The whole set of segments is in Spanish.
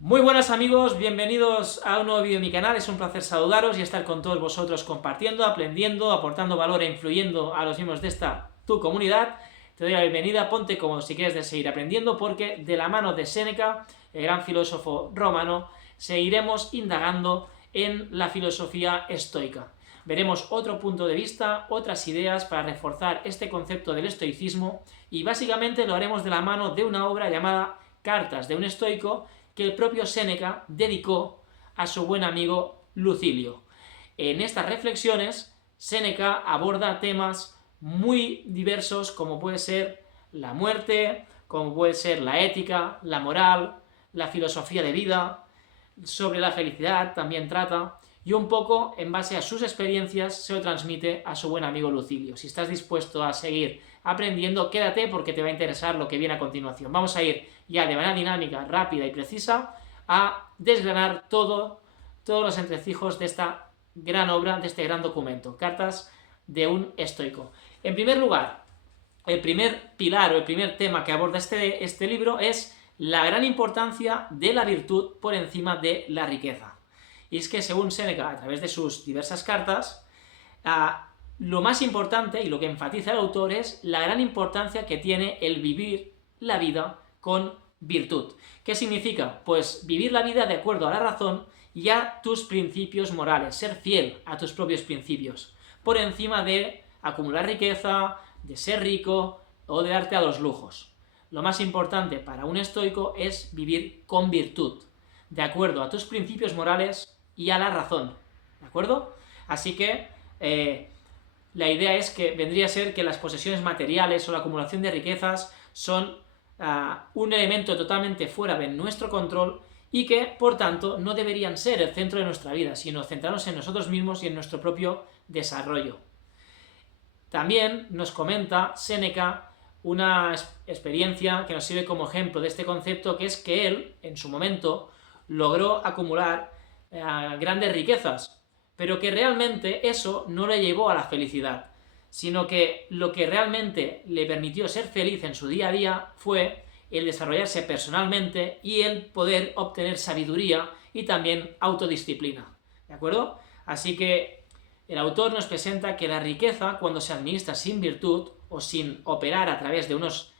Muy buenas amigos, bienvenidos a un nuevo vídeo de mi canal, es un placer saludaros y estar con todos vosotros compartiendo, aprendiendo, aportando valor e influyendo a los miembros de esta tu comunidad. Te doy la bienvenida, ponte cómodo si quieres seguir aprendiendo, porque de la mano de Séneca, el gran filósofo romano, seguiremos indagando en la filosofía estoica. Veremos otro punto de vista, otras ideas para reforzar este concepto del estoicismo y básicamente lo haremos de la mano de una obra llamada Cartas de un estoico, que el propio Séneca dedicó a su buen amigo Lucilio. En estas reflexiones, Séneca aborda temas muy diversos como puede ser la muerte, como puede ser la ética, la moral, la filosofía de vida, sobre la felicidad también trata, y un poco en base a sus experiencias se lo transmite a su buen amigo Lucilio. Si estás dispuesto a seguir aprendiendo, quédate porque te va a interesar lo que viene a continuación. Vamos a ir ya de manera dinámica, rápida y precisa a desgranar todos los entrecijos de esta gran obra, de este gran documento, Cartas de un estoico. En primer lugar, el primer pilar o el primer tema que aborda este libro es la gran importancia de la virtud por encima de la riqueza. Y es que, según Séneca, a través de sus diversas cartas, lo más importante y lo que enfatiza el autor es la gran importancia que tiene el vivir la vida con virtud. ¿Qué significa? Pues vivir la vida de acuerdo a la razón y a tus principios morales, ser fiel a tus propios principios, por encima de acumular riqueza, de ser rico o de darte a los lujos. Lo más importante para un estoico es vivir con virtud, de acuerdo a tus principios morales y a la razón, ¿de acuerdo? Así que la idea es que vendría a ser que las posesiones materiales o la acumulación de riquezas son un elemento totalmente fuera de nuestro control y que, por tanto, no deberían ser el centro de nuestra vida, sino centrarnos en nosotros mismos y en nuestro propio desarrollo. También nos comenta Séneca una experiencia que nos sirve como ejemplo de este concepto, que es que él, en su momento, logró acumular grandes riquezas, pero que realmente eso no le llevó a la felicidad, sino que lo que realmente le permitió ser feliz en su día a día fue el desarrollarse personalmente y el poder obtener sabiduría y también autodisciplina, ¿de acuerdo? Así que el autor nos presenta que la riqueza, cuando se administra sin virtud o sin operar a través de unos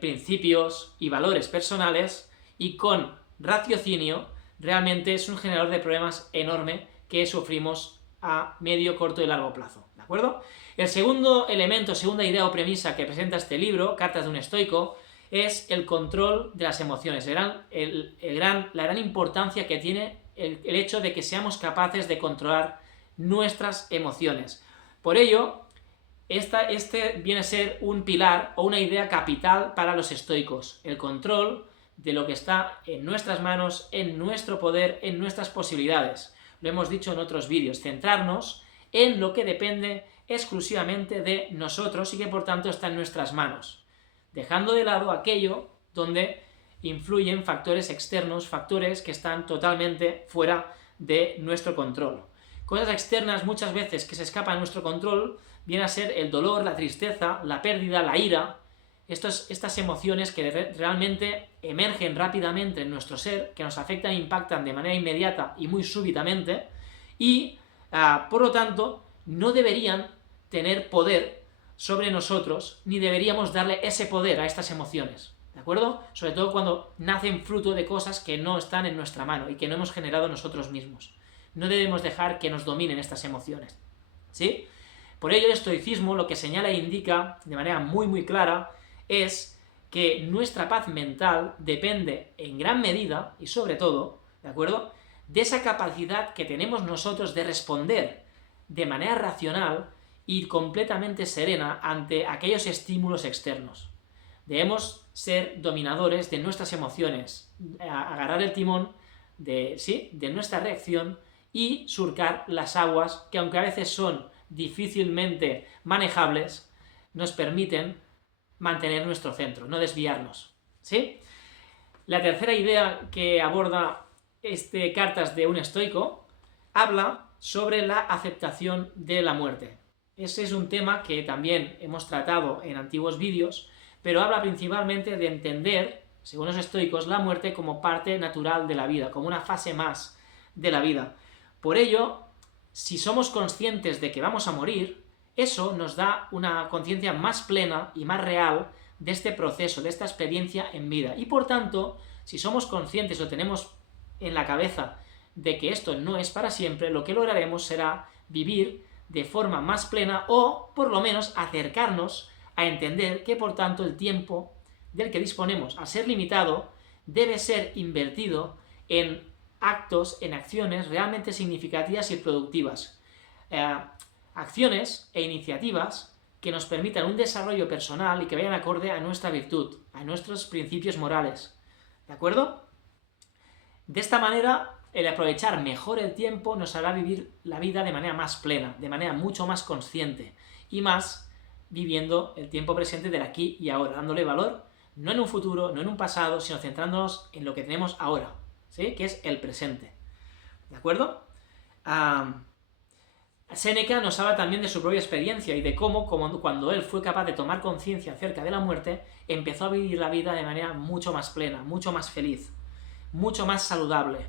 principios y valores personales y con raciocinio, realmente es un generador de problemas enorme que sufrimos a medio, corto y largo plazo, ¿de acuerdo? El segundo elemento, segunda idea o premisa que presenta este libro, Cartas de un estoico, es el control de las emociones, la gran importancia que tiene el hecho de que seamos capaces de controlar nuestras emociones. Por ello, este viene a ser un pilar o una idea capital para los estoicos, el control de lo que está en nuestras manos, en nuestro poder, en nuestras posibilidades. Lo hemos dicho en otros vídeos, centrarnos en lo que depende exclusivamente de nosotros y que por tanto está en nuestras manos, dejando de lado aquello donde influyen factores externos, factores que están totalmente fuera de nuestro control. Cosas externas muchas veces que se escapan a nuestro control viene a ser el dolor, la tristeza, la pérdida, la ira, estas emociones que realmente emergen rápidamente en nuestro ser, que nos afectan e impactan de manera inmediata y muy súbitamente, y por lo tanto no deberían tener poder sobre nosotros, ni deberíamos darle ese poder a estas emociones, ¿de acuerdo? Sobre todo cuando nacen fruto de cosas que no están en nuestra mano y que no hemos generado nosotros mismos. No debemos dejar que nos dominen estas emociones, ¿sí? Por ello el estoicismo lo que señala e indica de manera muy clara es que nuestra paz mental depende en gran medida, y sobre todo, ¿de acuerdo?, de esa capacidad que tenemos nosotros de responder de manera racional y completamente serena ante aquellos estímulos externos. Debemos ser dominadores de nuestras emociones, agarrar el timón de nuestra reacción y surcar las aguas que, aunque a veces son difícilmente manejables, nos permiten mantener nuestro centro, no desviarnos, ¿sí? La tercera idea que aborda Cartas de un estoico habla sobre la aceptación de la muerte. Ese es un tema que también hemos tratado en antiguos vídeos, pero habla principalmente de entender según los estoicos, la muerte como parte natural de la vida, como una fase más de la vida. Por ello, si somos conscientes de que vamos a morir, eso nos da una conciencia más plena y más real de este proceso, de esta experiencia en vida. Y por tanto, si somos conscientes o tenemos en la cabeza de que esto no es para siempre, lo que lograremos será vivir de forma más plena o, por lo menos, acercarnos a entender que, por tanto, el tiempo del que disponemos, al ser limitado, debe ser invertido en actos, en acciones realmente significativas y productivas. Acciones e iniciativas que nos permitan un desarrollo personal y que vayan acorde a nuestra virtud, a nuestros principios morales. ¿De acuerdo? De esta manera, el aprovechar mejor el tiempo nos hará vivir la vida de manera más plena, de manera mucho más consciente y más viviendo el tiempo presente del aquí y ahora, dándole valor no en un futuro, no en un pasado, sino centrándonos en lo que tenemos ahora, ¿sí? Que es el presente. ¿De acuerdo? Séneca nos habla también de su propia experiencia y de cómo, cuando él fue capaz de tomar conciencia acerca de la muerte, empezó a vivir la vida de manera mucho más plena, mucho más feliz, mucho más saludable,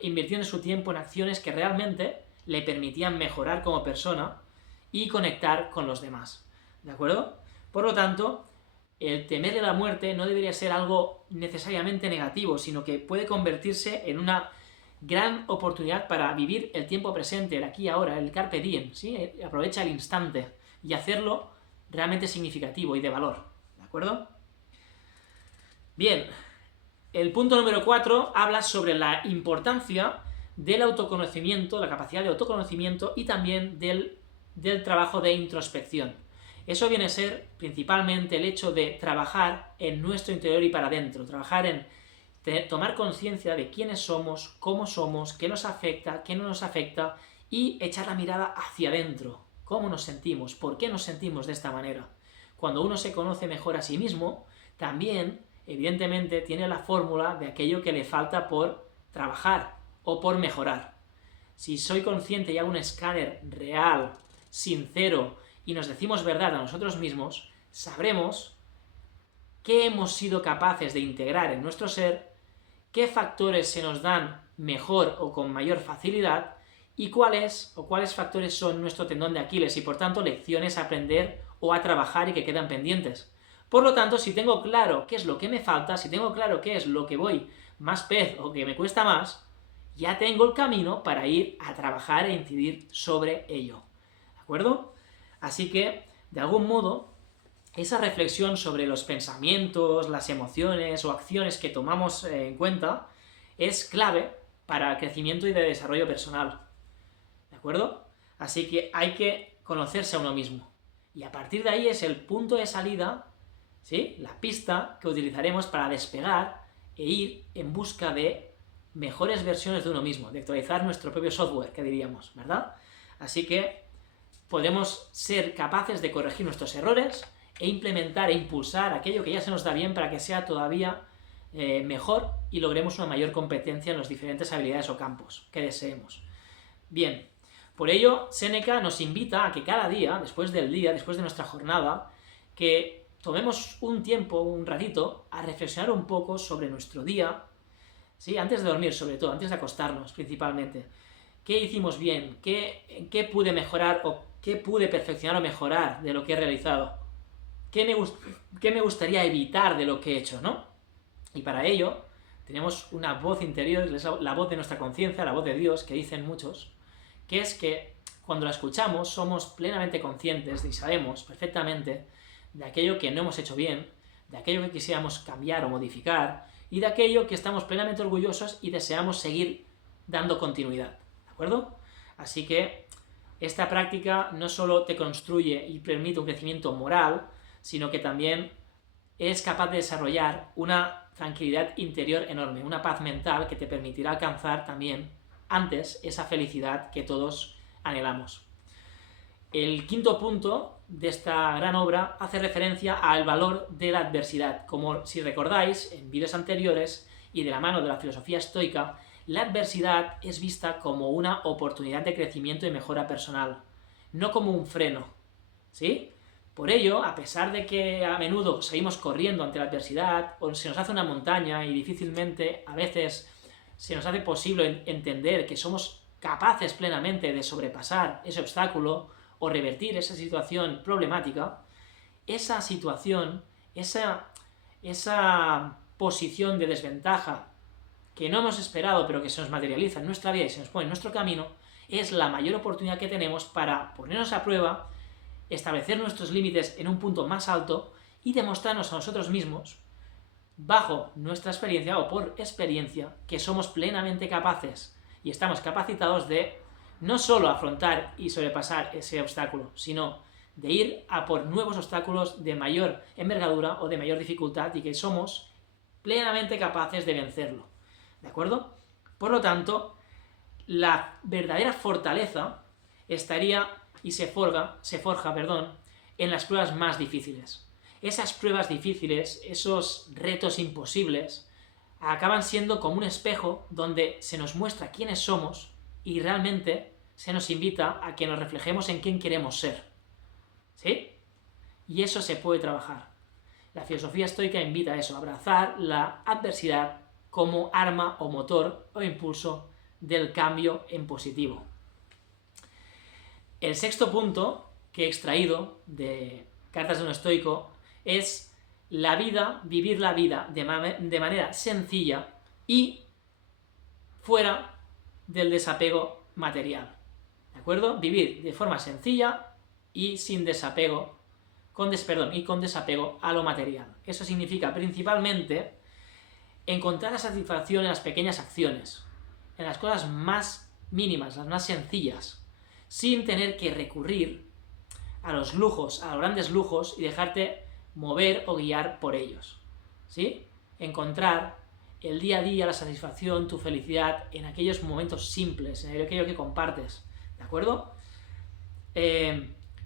invirtiendo su tiempo en acciones que realmente le permitían mejorar como persona y conectar con los demás. ¿De acuerdo? Por lo tanto, el temer de la muerte no debería ser algo necesariamente negativo, sino que puede convertirse en una gran oportunidad para vivir el tiempo presente, el aquí y ahora, el carpe diem, ¿sí? Aprovecha el instante y hacerlo realmente significativo y de valor, ¿de acuerdo? Bien, el punto número 4 habla sobre la importancia del autoconocimiento, la capacidad de autoconocimiento y también del trabajo de introspección. Eso viene a ser principalmente el hecho de trabajar en nuestro interior y para adentro, trabajar en tomar conciencia de quiénes somos, cómo somos, qué nos afecta, qué no nos afecta y echar la mirada hacia adentro, cómo nos sentimos, por qué nos sentimos de esta manera. Cuando uno se conoce mejor a sí mismo, también, evidentemente, tiene la fórmula de aquello que le falta por trabajar o por mejorar. Si soy consciente y hago un escáner real, sincero, y nos decimos verdad a nosotros mismos, sabremos qué hemos sido capaces de integrar en nuestro ser, qué factores se nos dan mejor o con mayor facilidad, y cuáles factores son nuestro tendón de Aquiles, y por tanto lecciones a aprender o a trabajar y que quedan pendientes. Por lo tanto, si tengo claro qué es lo que me falta, si tengo claro qué es lo que voy más pez o que me cuesta más, ya tengo el camino para ir a trabajar e incidir sobre ello. ¿De acuerdo? Así que, de algún modo, esa reflexión sobre los pensamientos, las emociones o acciones que tomamos en cuenta es clave para el crecimiento y de desarrollo personal. ¿De acuerdo? Así que hay que conocerse a uno mismo. Y a partir de ahí es el punto de salida, ¿sí? La pista que utilizaremos para despegar e ir en busca de mejores versiones de uno mismo, de actualizar nuestro propio software, que diríamos, ¿verdad? Así que podremos ser capaces de corregir nuestros errores e implementar e impulsar aquello que ya se nos da bien para que sea todavía mejor y logremos una mayor competencia en las diferentes habilidades o campos que deseemos. Bien, por ello, Séneca nos invita a que cada día, después de nuestra jornada, que tomemos un tiempo, un ratito, a reflexionar un poco sobre nuestro día, ¿sí? Antes de dormir, sobre todo, antes de acostarnos, principalmente. ¿Qué hicimos bien? ¿Qué pude mejorar o qué pude perfeccionar o mejorar de lo que he realizado? ¿Qué me gustaría evitar de lo que he hecho, ¿no? Y para ello tenemos una voz interior, es la voz de nuestra conciencia, la voz de Dios, que dicen muchos, que es que cuando la escuchamos somos plenamente conscientes y sabemos perfectamente de aquello que no hemos hecho bien, de aquello que quisiéramos cambiar o modificar, y de aquello que estamos plenamente orgullosos y deseamos seguir dando continuidad, ¿de acuerdo? Así que esta práctica no solo te construye y permite un crecimiento moral, sino que también eres capaz de desarrollar una tranquilidad interior enorme, una paz mental que te permitirá alcanzar también antes esa felicidad que todos anhelamos. El quinto punto de esta gran obra hace referencia al valor de la adversidad. Como si recordáis en vídeos anteriores y de la mano de la filosofía estoica, la adversidad es vista como una oportunidad de crecimiento y mejora personal, no como un freno, ¿sí? Por ello, a pesar de que a menudo salimos corriendo ante la adversidad, o se nos hace una montaña y difícilmente a veces se nos hace posible entender que somos capaces plenamente de sobrepasar ese obstáculo o revertir esa situación problemática, esa situación, esa posición de desventaja que no hemos esperado pero que se nos materializa en nuestra vida y se nos pone en nuestro camino, es la mayor oportunidad que tenemos para ponernos a prueba, establecer nuestros límites en un punto más alto y demostrarnos a nosotros mismos, bajo nuestra experiencia o por experiencia, que somos plenamente capaces y estamos capacitados de no solo afrontar y sobrepasar ese obstáculo, sino de ir a por nuevos obstáculos de mayor envergadura o de mayor dificultad y que somos plenamente capaces de vencerlo. ¿De acuerdo? Por lo tanto, la verdadera fortaleza estaría y se forja, en las pruebas más difíciles. Esas pruebas difíciles, esos retos imposibles, acaban siendo como un espejo donde se nos muestra quiénes somos y realmente se nos invita a que nos reflejemos en quién queremos ser. ¿Sí? Y eso se puede trabajar. La filosofía estoica invita a eso, a abrazar la adversidad como arma o motor o impulso del cambio en positivo. El sexto punto que he extraído de Cartas de un estoico es vivir la vida de manera sencilla y fuera del desapego material. ¿De acuerdo? Vivir de forma sencilla y sin desapego, con desapego a lo material. Eso significa principalmente encontrar la satisfacción en las pequeñas acciones, en las cosas más mínimas, las más sencillas, sin tener que recurrir a los lujos, a los grandes lujos y dejarte mover o guiar por ellos. ¿Sí? Encontrar el día a día, la satisfacción, tu felicidad en aquellos momentos simples, en aquello que compartes. ¿De acuerdo?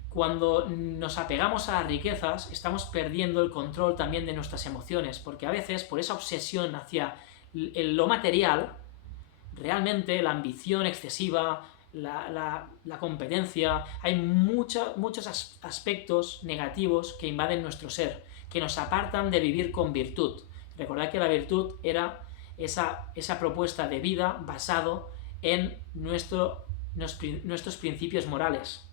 Cuando nos apegamos a las riquezas, estamos perdiendo el control también de nuestras emociones, porque a veces, por esa obsesión hacia lo material, realmente la ambición excesiva, la competencia, hay muchos aspectos negativos que invaden nuestro ser, que nos apartan de vivir con virtud. Recordad que la virtud era esa propuesta de vida basado en nuestros principios morales.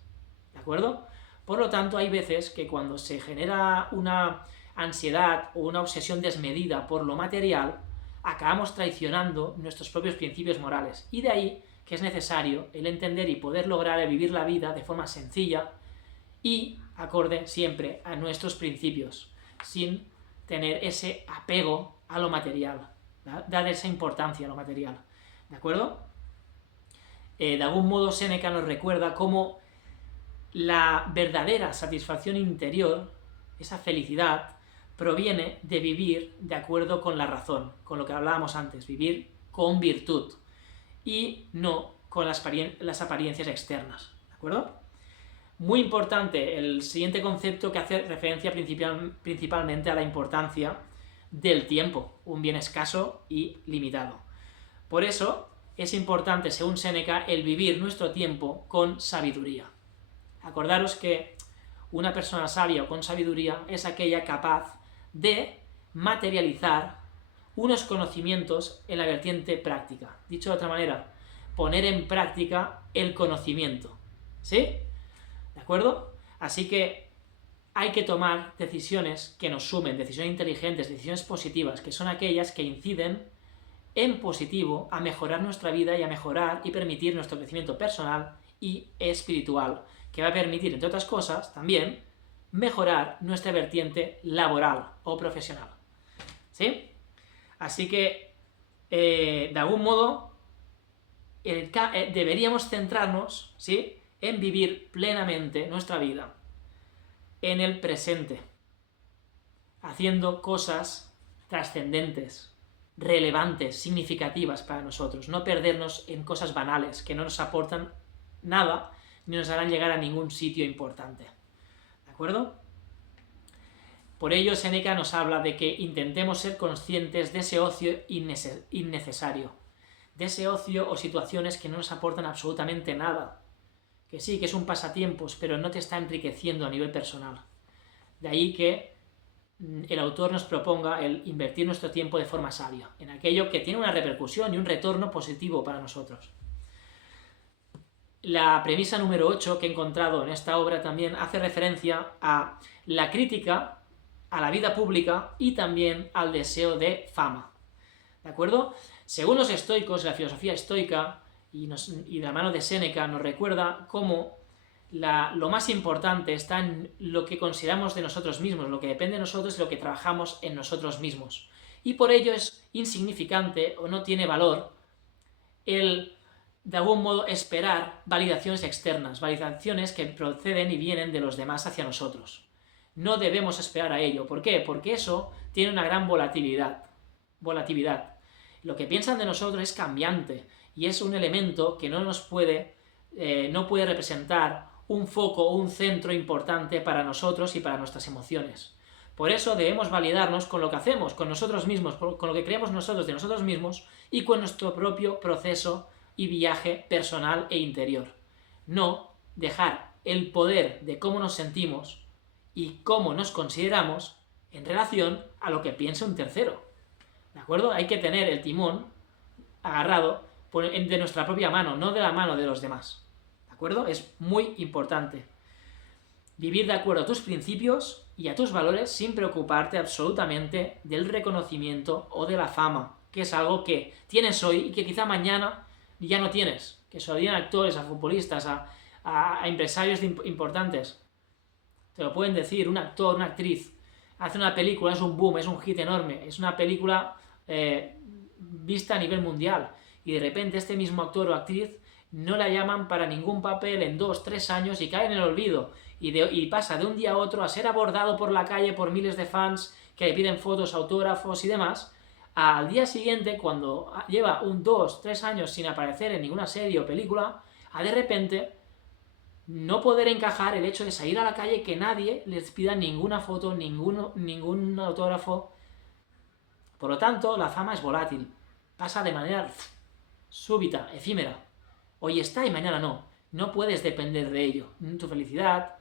¿De acuerdo? Por lo tanto, hay veces que cuando se genera una ansiedad o una obsesión desmedida por lo material, acabamos traicionando nuestros propios principios morales. Y de ahí que es necesario el entender y poder lograr el vivir la vida de forma sencilla y acorde siempre a nuestros principios, sin tener ese apego a lo material, dar esa importancia a lo material. ¿De acuerdo? De algún modo Séneca nos recuerda cómo la verdadera satisfacción interior, esa felicidad, proviene de vivir de acuerdo con la razón, con lo que hablábamos antes, vivir con virtud y no con las apariencias externas. ¿De acuerdo? Muy importante el siguiente concepto, que hace referencia principalmente a la importancia del tiempo, un bien escaso y limitado. Por eso es importante, según Séneca, el vivir nuestro tiempo con sabiduría. Acordaros que una persona sabia o con sabiduría es aquella capaz de materializar unos conocimientos en la vertiente práctica. Dicho de otra manera, poner en práctica el conocimiento. ¿Sí? ¿De acuerdo? Así que hay que tomar decisiones que nos sumen, decisiones inteligentes, decisiones positivas, que son aquellas que inciden en positivo a mejorar nuestra vida y a mejorar y permitir nuestro crecimiento personal y espiritual, que va a permitir, entre otras cosas, también mejorar nuestra vertiente laboral o profesional. ¿Sí? Así que, de algún modo, deberíamos centrarnos, ¿sí?, en vivir plenamente nuestra vida en el presente, haciendo cosas trascendentes, relevantes, significativas para nosotros, no perdernos en cosas banales que no nos aportan nada ni nos harán llegar a ningún sitio importante. ¿De acuerdo? Por ello, Séneca nos habla de que intentemos ser conscientes de ese ocio innecesario, de ese ocio o situaciones que no nos aportan absolutamente nada, que sí, que es un pasatiempos, pero no te está enriqueciendo a nivel personal. De ahí que el autor nos proponga el invertir nuestro tiempo de forma sabia, en aquello que tiene una repercusión y un retorno positivo para nosotros. La premisa número 8 que he encontrado en esta obra también hace referencia a la crítica a la vida pública y también al deseo de fama. ¿De acuerdo? Según los estoicos, la filosofía estoica y de la mano de Séneca nos recuerda cómo lo más importante está en lo que consideramos de nosotros mismos, lo que depende de nosotros es lo que trabajamos en nosotros mismos. Y por ello es insignificante o no tiene valor el, de algún modo, esperar validaciones externas, validaciones que proceden y vienen de los demás hacia nosotros. No debemos esperar a ello. ¿Por qué? Porque eso tiene una gran volatilidad. Lo que piensan de nosotros es cambiante y es un elemento que no puede representar un foco o un centro importante para nosotros y para nuestras emociones. Por eso debemos validarnos con lo que hacemos, con nosotros mismos, con lo que creemos nosotros de nosotros mismos y con nuestro propio proceso y viaje personal e interior. No dejar el poder de cómo nos sentimos y cómo nos consideramos en relación a lo que piensa un tercero. ¿De acuerdo? Hay que tener el timón agarrado de nuestra propia mano, no de la mano de los demás. ¿De acuerdo? Es muy importante. Vivir de acuerdo a tus principios y a tus valores sin preocuparte absolutamente del reconocimiento o de la fama, que es algo que tienes hoy y que quizá mañana ya no tienes. Que se lo digan a actores, a futbolistas, a empresarios importantes. Te lo pueden decir, un actor, una actriz, hace una película, es un boom, es un hit enorme, es una película vista a nivel mundial, y de repente este mismo actor o actriz no la llaman para ningún papel en 2-3 años y cae en el olvido, y pasa de un día a otro a ser abordado por la calle por miles de fans que le piden fotos, autógrafos y demás, al día siguiente, cuando lleva 2-3 años sin aparecer en ninguna serie o película, a de repente no poder encajar el hecho de salir a la calle, que nadie les pida ninguna foto, ningún autógrafo. Por lo tanto, la fama es volátil, pasa de manera súbita, efímera. Hoy está y mañana no. No puedes depender de ello. Tu felicidad,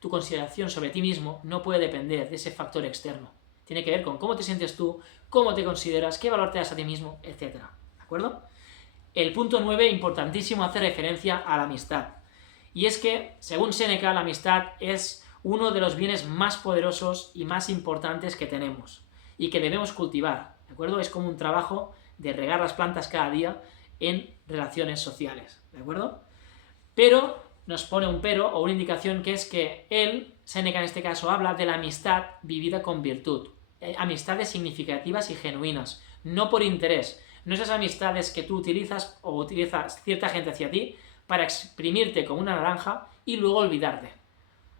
tu consideración sobre ti mismo no puede depender de ese factor externo. Tiene que ver con cómo te sientes tú, cómo te consideras, qué valor te das a ti mismo, etc. ¿De acuerdo? El punto 9, importantísimo, hace referencia a la amistad. Y es que, según Séneca, la amistad es uno de los bienes más poderosos y más importantes que tenemos y que debemos cultivar, ¿de acuerdo? Es como un trabajo de regar las plantas cada día en relaciones sociales, ¿de acuerdo? Pero nos pone un pero o una indicación, que es que Séneca en este caso, habla de la amistad vivida con virtud. Amistades significativas y genuinas, no por interés. No esas amistades que tú utilizas o utilizas cierta gente hacia ti para exprimirte como una naranja y luego olvidarte.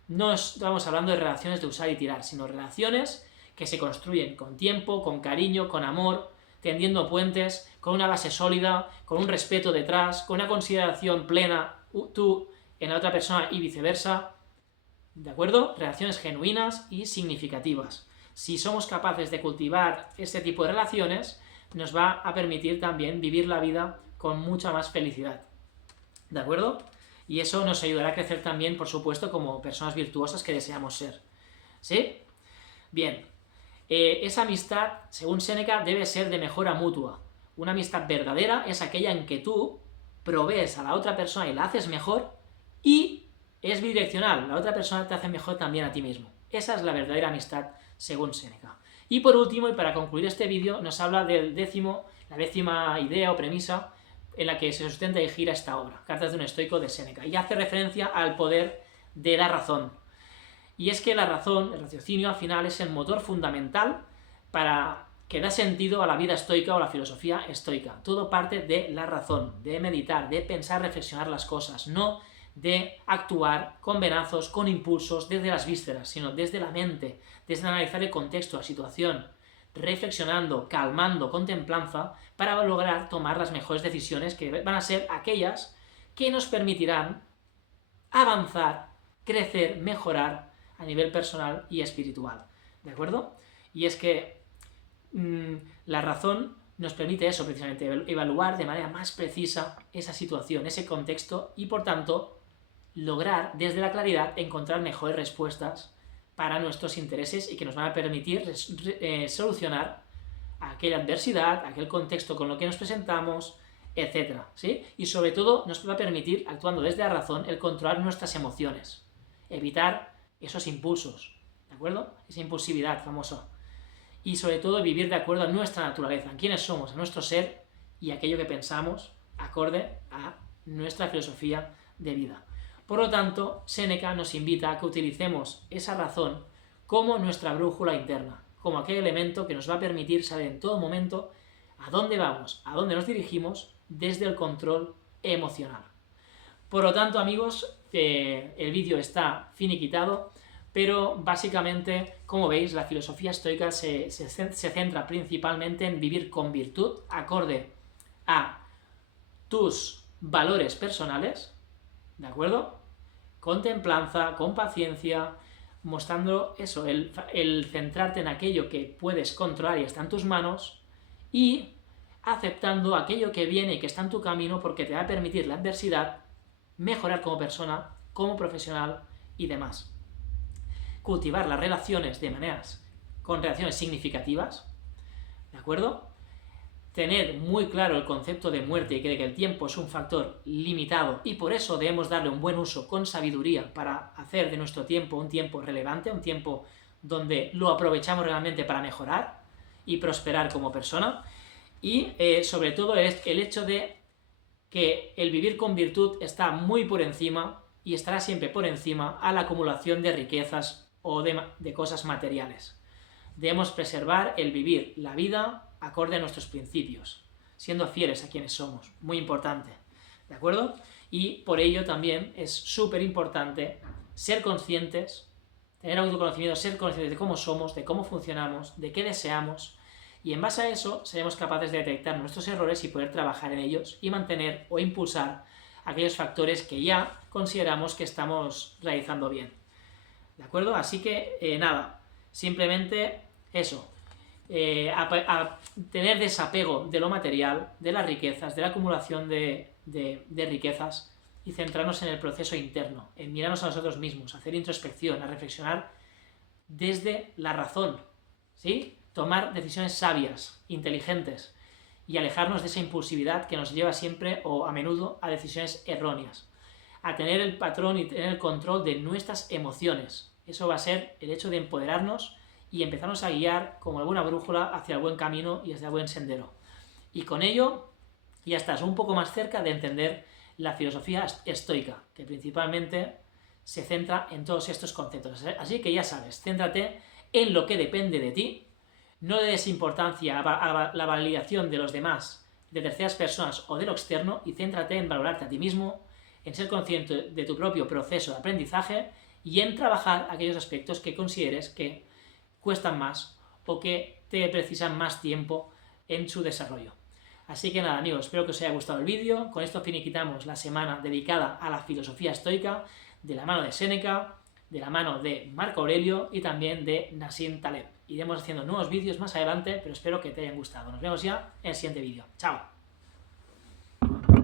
No estamos hablando de relaciones de usar y tirar, sino relaciones que se construyen con tiempo, con cariño, con amor, tendiendo puentes, con una base sólida, con un respeto detrás, con una consideración plena tú en la otra persona y viceversa. ¿De acuerdo? Relaciones genuinas y significativas. Si somos capaces de cultivar este tipo de relaciones, nos va a permitir también vivir la vida con mucha más felicidad. ¿De acuerdo? Y eso nos ayudará a crecer también, por supuesto, como personas virtuosas que deseamos ser. ¿Sí? Bien. Esa amistad, según Séneca, debe ser de mejora mutua. Una amistad verdadera es aquella en que tú provees a la otra persona y la haces mejor, y es bidireccional, la otra persona te hace mejor también a ti mismo. Esa es la verdadera amistad, según Séneca. Y por último, y para concluir este vídeo, nos habla la décima idea o premisa en la que se sustenta y gira esta obra, Cartas de un estoico de Séneca, y hace referencia al poder de la razón. Y es que la razón, el raciocinio, al final es el motor fundamental que da sentido a la vida estoica o la filosofía estoica. Todo parte de la razón, de meditar, de pensar, reflexionar las cosas, no de actuar con venazos, con impulsos desde las vísceras, sino desde la mente, desde analizar el contexto, la situación, reflexionando, calmando, con templanza, para lograr tomar las mejores decisiones, que van a ser aquellas que nos permitirán avanzar, crecer, mejorar a nivel personal y espiritual. ¿De acuerdo? Y es que la razón nos permite eso, precisamente, evaluar de manera más precisa esa situación, ese contexto, y por tanto lograr desde la claridad encontrar mejores respuestas para nuestros intereses y que nos van a permitir solucionar aquella adversidad, aquel contexto con lo que nos presentamos, etc. ¿Sí? Y sobre todo nos va a permitir, actuando desde la razón, el controlar nuestras emociones, evitar esos impulsos, ¿de acuerdo? Esa impulsividad famosa. Y sobre todo vivir de acuerdo a nuestra naturaleza, a quiénes somos, a nuestro ser y aquello que pensamos acorde a nuestra filosofía de vida. Por lo tanto, Séneca nos invita a que utilicemos esa razón como nuestra brújula interna, como aquel elemento que nos va a permitir saber en todo momento a dónde vamos, a dónde nos dirigimos desde el control emocional. Por lo tanto, amigos, el vídeo está finiquitado, pero básicamente, como veis, la filosofía estoica se centra principalmente en vivir con virtud, acorde a tus valores personales, ¿de acuerdo? Con templanza, con paciencia, mostrando eso, el centrarte en aquello que puedes controlar y está en tus manos, y aceptando aquello que viene y que está en tu camino porque te va a permitir la adversidad mejorar como persona, como profesional y demás. Cultivar las relaciones con relaciones significativas, ¿de acuerdo? Tener muy claro el concepto de muerte y de que el tiempo es un factor limitado y por eso debemos darle un buen uso con sabiduría para hacer de nuestro tiempo un tiempo relevante, un tiempo donde lo aprovechamos realmente para mejorar y prosperar como persona. Y sobre todo el hecho de que el vivir con virtud está muy por encima y estará siempre por encima a la acumulación de riquezas o de cosas materiales. Debemos preservar el vivir la vida acorde a nuestros principios, siendo fieles a quienes somos, muy importante, ¿de acuerdo? Y por ello también es súper importante ser conscientes, tener autoconocimiento, ser conscientes de cómo somos, de cómo funcionamos, de qué deseamos, y en base a eso seremos capaces de detectar nuestros errores y poder trabajar en ellos y mantener o impulsar aquellos factores que ya consideramos que estamos realizando bien, ¿de acuerdo? Así que nada, simplemente eso, a tener desapego de lo material, de las riquezas, de la acumulación de riquezas y centrarnos en el proceso interno, en mirarnos a nosotros mismos, hacer introspección, a reflexionar desde la razón, ¿sí? Tomar decisiones sabias, inteligentes y alejarnos de esa impulsividad que nos lleva siempre o a menudo a decisiones erróneas, a tener el patrón y tener el control de nuestras emociones. Eso va a ser el hecho de empoderarnos y empezarnos a guiar como alguna brújula hacia el buen camino y hacia el buen sendero. Y con ello ya estás un poco más cerca de entender la filosofía estoica, que principalmente se centra en todos estos conceptos. Así que ya sabes, céntrate en lo que depende de ti, no le des importancia a la validación de los demás, de terceras personas o de lo externo, y céntrate en valorarte a ti mismo, en ser consciente de tu propio proceso de aprendizaje y en trabajar aquellos aspectos que consideres que cuestan más o que te precisan más tiempo en su desarrollo. Así que nada, amigos, espero que os haya gustado el vídeo. Con esto finiquitamos la semana dedicada a la filosofía estoica, de la mano de Séneca, de la mano de Marco Aurelio y también de Nassim Taleb. Iremos haciendo nuevos vídeos más adelante, pero espero que te hayan gustado. Nos vemos ya en el siguiente vídeo. ¡Chao!